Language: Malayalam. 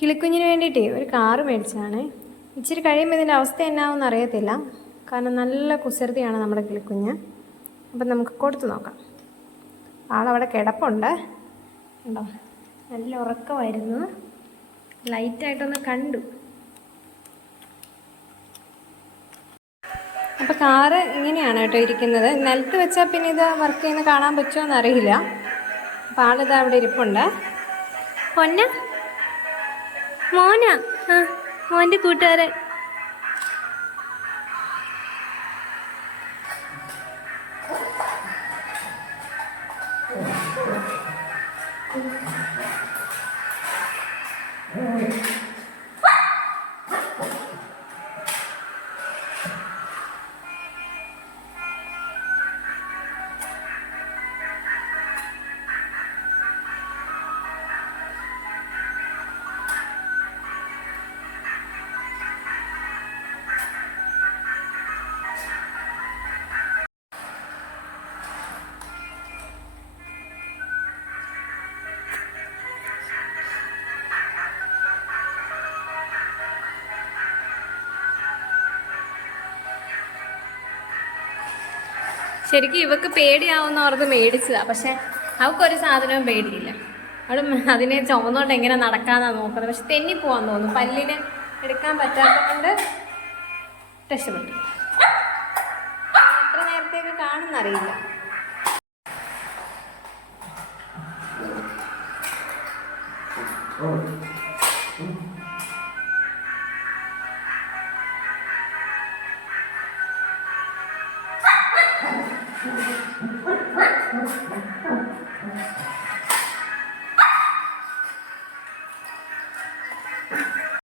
കിളിക്കുഞ്ഞിന് വേണ്ടിയിട്ടേ ഒരു കാറ് മേടിച്ചതാണ്. ഇച്ചിരി കഴിയുമ്പോൾ ഇതിൻ്റെ അവസ്ഥ എന്നാവെന്ന് അറിയത്തില്ല. കാരണം നല്ല കുസൃതിയാണ് നമ്മുടെ കിളിക്കുഞ്ഞ്. അപ്പം നമുക്ക് കൊടുത്തു നോക്കാം. ആളവിടെ കിടപ്പുണ്ട്. ഉണ്ടോ, നല്ല ഉറക്കമായിരുന്നു. ലൈറ്റായിട്ടൊന്ന് കണ്ടു. അപ്പോൾ കാറ് ഇങ്ങനെയാണ് കേട്ടോ ഇരിക്കുന്നത്. നിലത്ത് വെച്ചാൽ പിന്നെ ഇത് വർക്ക് ചെയ്യുന്ന കാണാൻ പറ്റുമോ എന്നറിയില്ല. അപ്പോൾ ആളിത് അവിടെ ഇരിപ്പുണ്ട്. പൊന്ന മോനാ, മോൻ്റെ കൂട്ടുകാരൻ. ശരിക്കും ഇവക്ക് പേടിയാവുന്ന ഓർത്ത് മേടിച്ചതാണ്. പക്ഷെ അവൾക്കൊരു സാധനവും പേടിയില്ല. അവൾ അതിനെ ചുമന്നോട്ട് എങ്ങനെ നടക്കാമെന്നാണ് നോക്കുന്നത്. പക്ഷെ തെന്നിപ്പോവാൻ തോന്നുന്നു. പല്ലിന് എടുക്കാൻ പറ്റാത്തതുകൊണ്ട് രക്ഷപ്പെട്ടു. എത്ര നേരത്തേക്ക് കാണുന്നറിയില്ല. Oh.